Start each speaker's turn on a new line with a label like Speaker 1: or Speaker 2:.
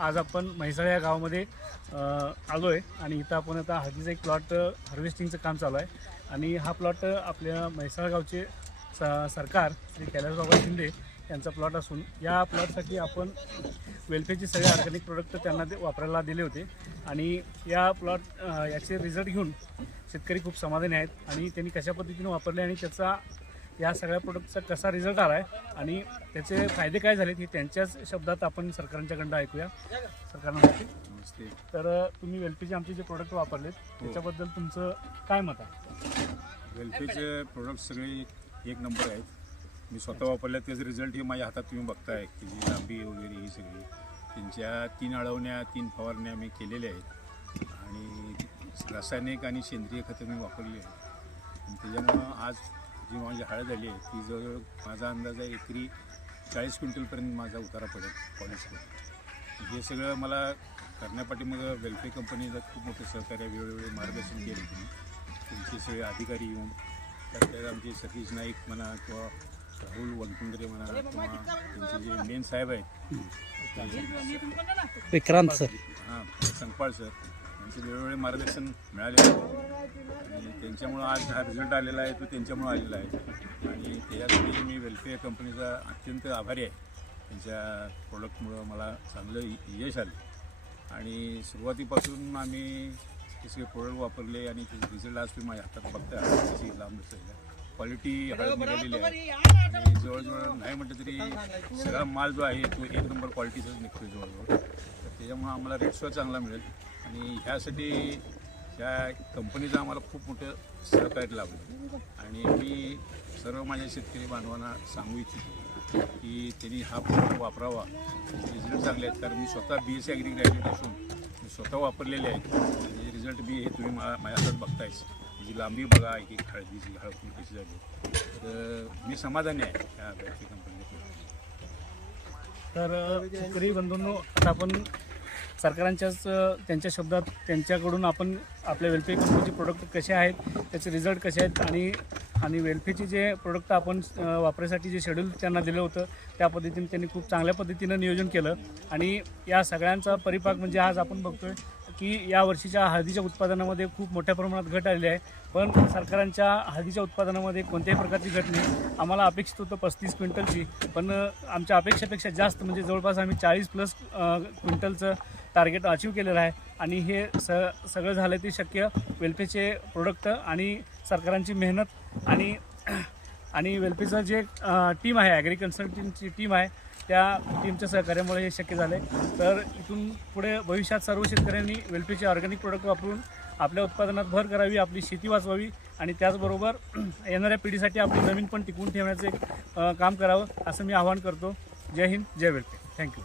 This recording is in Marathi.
Speaker 1: आज आपण म्हैसाळ या गावामध्ये आलो आहे आणि इथं आपण आता हळदीचं एक प्लॉट हार्वेस्टिंगचं काम चालू आहे. आणि हा प्लॉट आपल्या म्हैसाळ गावचे स सरकार श्री कैलासबाबा शिंदे यांचा प्लॉट असून या प्लॉटसाठी आपण वेलफेअरचे सगळे ऑर्गॅनिक प्रोडक्ट त्यांना ते वापरायला दिले होते. आणि या प्लॉट याचे रिझल्ट घेऊन शेतकरी खूप समाधानी आहेत आणि त्यांनी कशा पद्धतीने वापरले आणि त्याचा या सगळ्या प्रोडक्टचा कसा रिझल्ट आला आहे आणि त्याचे फायदे काय झालेत हे त्यांच्याच शब्दात आपण सरकारांच्याकडनं ऐकूया. सरकारनं माहिती?
Speaker 2: नमस्ते.
Speaker 1: तर तुम्ही वेलपीचे आमचे जे प्रोडक्ट वापरलेत त्याच्याबद्दल तुमचं काय मत आहे?
Speaker 2: वेलफेअरचे प्रोडक्ट सगळे एक नंबर आहेत. मी स्वतः वापरल्यात त्याचे रिझल्ट हे माझ्या हातात तुम्ही बघताय की जी लांबी वगैरे ही सगळी. त्यांच्या तीन अळवण्या तीन फवारण्या मी केलेल्या आहेत. आणि रासायनिक आणि सेंद्रिय खतं मी वापरली आहेत. त्याच्यामुळं आज जी माझी हळद झाली आहे ती जवळजवळ माझा अंदाज आहे एकरी चाळीस क्विंटलपर्यंत माझा उतारा पडेल पॉलिसवर हे सगळं मला करण्यापाठी मग वेलफेअर कंपनीचं खूप मोठं सहकार्य वेळोवेळी मार्गदर्शन केले तुम्ही त्यांचे सगळे अधिकारी येऊन त्यात आमचे सतीश नाईक म्हणा किंवा राहुल वनकुंद्रे म्हणा किंवा त्यांचे जे मेन साहेब आहेत
Speaker 3: विक्रांत सर.
Speaker 2: हां संकपाळ सर. त्यांचे वेळोवेळी मार्गदर्शन मिळाले आणि त्यांच्यामुळं आज हा रिझल्ट आलेला आहे तो त्यांच्यामुळं आलेला आहे. आणि त्याच्यासाठी मी वेलफेअर कंपनीचा अत्यंत आभारी आहे. त्यांच्या प्रोडक्टमुळं मला चांगलं यश आलं. आणि सुरुवातीपासून आम्ही हे सगळे प्रोडक्ट वापरले आणि त्याचे रिझल्ट आज तुम्ही माझ्या हातात बघता कशी लांब क्वालिटी हळद निघालेली आहे. आणि जवळजवळ नाही म्हटलं तरी सगळा माल जो आहे तो एक नंबर क्वालिटीचाच निघतो जवळजवळ. तर त्याच्यामुळं आम्हाला रेटसुद्धा चांगला मिळेल. आणि ह्यासाठी त्या कंपनीचं आम्हाला खूप मोठं सहकार्य लाभलं. आणि मी सर्व माझ्या शेतकरी बांधवांना सांगू इच्छितो की त्यांनी हा प्रोडक्ट वापरावा. रिझल्ट चांगले आहेत. कारण मी स्वतः B S C agri graduate असून मी स्वतः वापरलेले आहेत. त्याचे रिझल्ट बी हे तुम्ही मा माझ्या हातात बघतायच त्याची लांबी बघा एक एक हळदीची हळद कशी झाली. तर मी समाधानी आहे ह्या बॅटरी कंपनीच्या
Speaker 1: तर शेतकरी बंधूंनो आता आपण सरकारांच्याच त्यांच्या शब्दात त्यांच्याकडून आपण आपल्या वेलफेअर कंपनीचे प्रोडक्ट कसे आहेत त्याचे रिझल्ट कसे आहेत आणि आणि वेलफेअरचे जे प्रोडक्ट आपण वापरायसाठी जे शेड्यूल त्यांना दिलं होतं त्या पद्धतीने त्यांनी खूप चांगल्या पद्धतीनं नियोजन केलं. आणि या सगळ्यांचा परिपाक म्हणजे आज आपण बघतोय की या वर्षीच्या हळदीच्या उत्पादनामध्ये खूप मोठ्या प्रमाणात घट आलेली आहे. पण सरकारांच्या हळदीच्या उत्पादनामध्ये कोणत्याही प्रकारची घट नाही. आम्हाला अपेक्षित होतं पस्तीस क्विंटलची. पण आमच्या अपेक्षेपेक्षा जास्त म्हणजे जवळपास आम्ही चाळीस प्लस क्विंटलचं टार्गेट अचीव केलेलं आहे. आणि हे स सगळं झालं ते शक्य वेल्फेचे प्रोडक्ट आणि सरकारांची मेहनत आणि आणि वेल्फेचं जे टीम आहे ॲग्री कन्सल्टिंगची टीम आहे त्या टीमच्या सहकार्यामुळे हे शक्य झालं आहे तर इथून पुढे भविष्यात सर्व शेतकऱ्यांनी वेल्फेचे ऑर्गॅनिक प्रोडक्ट वापरून आपल्या उत्पादनात भर करावी आपली शेती वाचवावी आणि त्याचबरोबर येणाऱ्या पिढीसाठी आपली जमीन पण टिकवून ठेवण्याचं काम करावं असं मी आवाहन करतो. जय हिंद जय welfare. Thank you